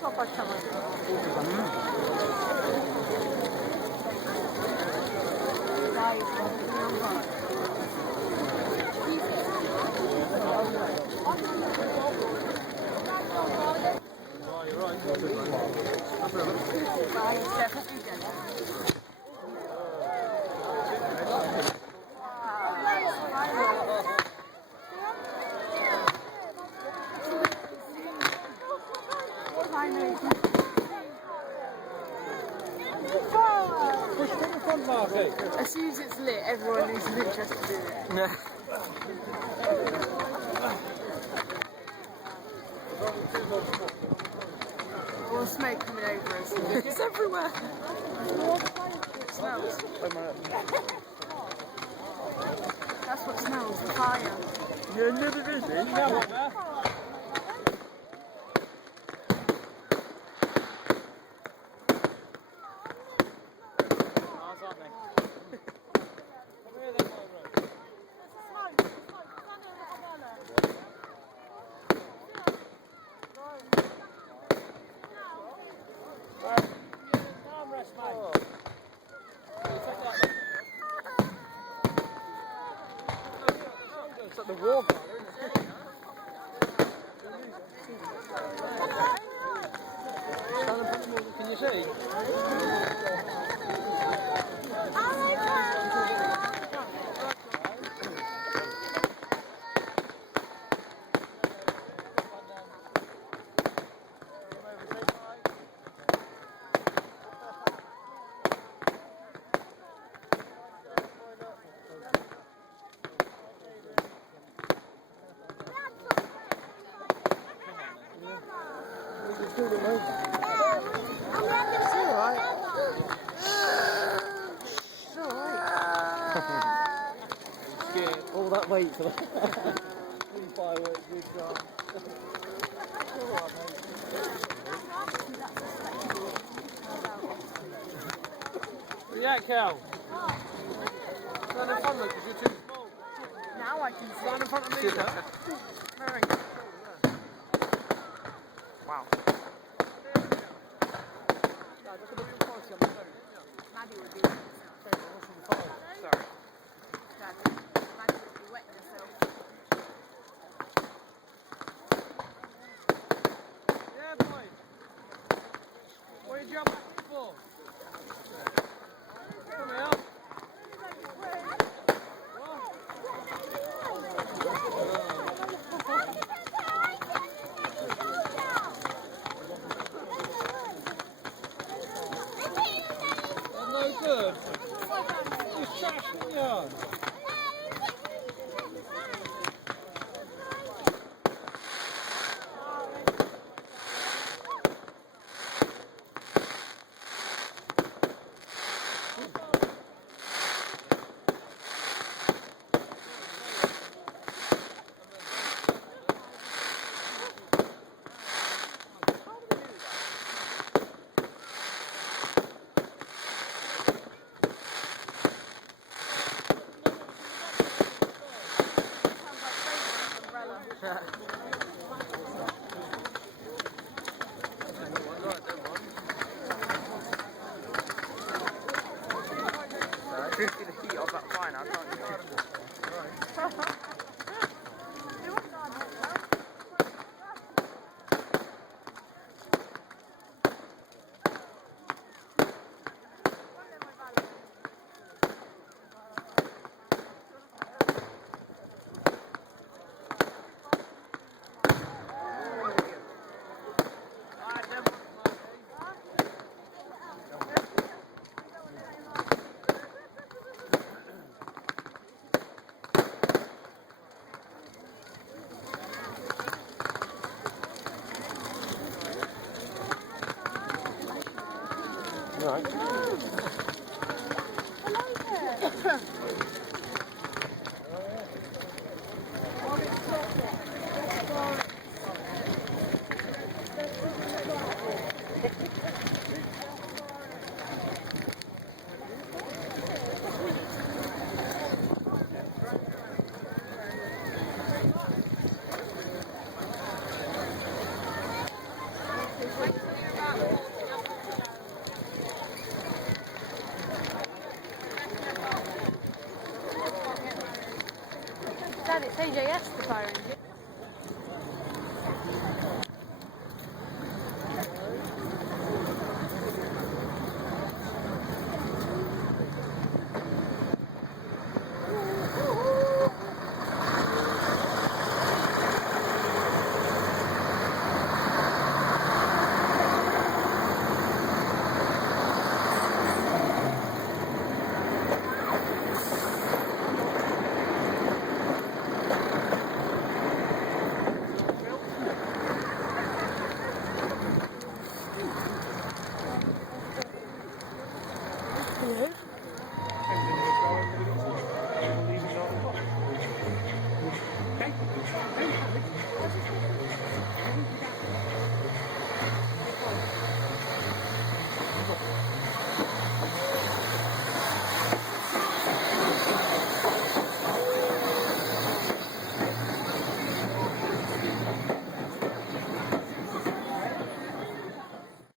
Çok başlamadı. As soon as it's lit, everyone loses interest in doing it. Yeah. Or smoke coming over us. It's everywhere. It smells. That's what smells, the fire. You're never busy. It's like the war bar, isn't it? Can you see? All that weight for that. Fireworks, yeah, Cal. Stand in front of me because you're too small. Now I can Stand in front of me. Wow. Maddie would do it. Sorry. Maddie would be wetting herself. Yeah, boy. What did you have back for? Come here. No good. It's trash, isn't it? You can see the heat of that fire now, can't you? Right. I like it.